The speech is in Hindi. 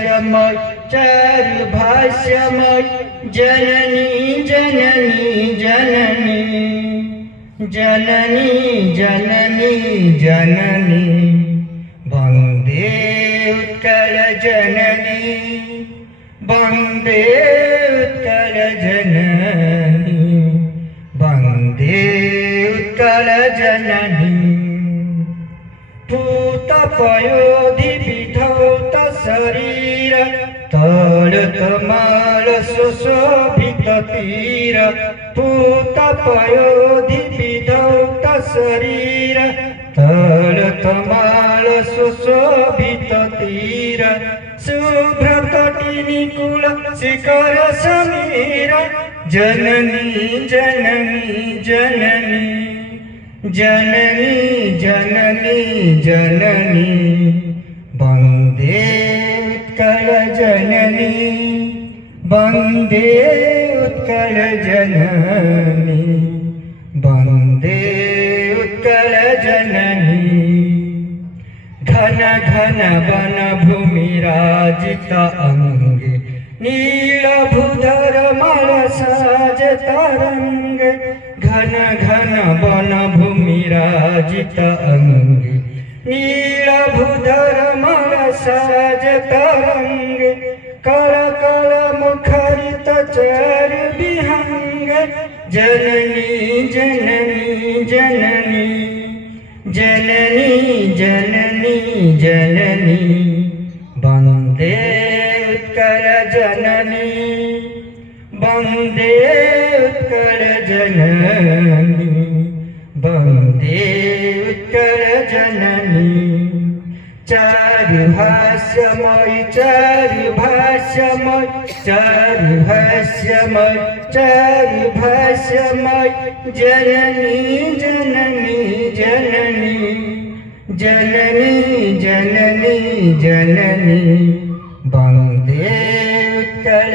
भाष्यमय चारु भाष्यमय जननी जननी जननी जननी जननी जननी वन्दे उत्कल जननी वन्दे उत्कल जननी वन्दे उत्कल जननी पूतपयोधि विधौत शरीर तलतमाल सुशोभित तीर पूतपयोधि विधौत शरीर तलतमाल सुशोभित तीर शुभ्रतटिनी कुल शिखर समीर जननी जननी जननी जननी जननी जननी वन्दे उत्कल जननी वन्दे उत्कल जननी वन्दे उत्कल जननी घन घन वन भूमि राजित अंगे नीलभूधर मल साज तरंग घन घन वन भूमि राजित अंगे नीलभूधर मल साज तरंग कल कल मुखरित चर विहंग जननी जननी जननी जननी जननी जननी वन्दे उत्कल जननी वन्दे उत्कल जननी वन्दे उत्कल जननी चारु भाष्यमय चारु भाष्यमय चारु भाष्यमय चारु भाष्यमय जननी जननी जननी जननी जननी जननी वन्दे उत्कल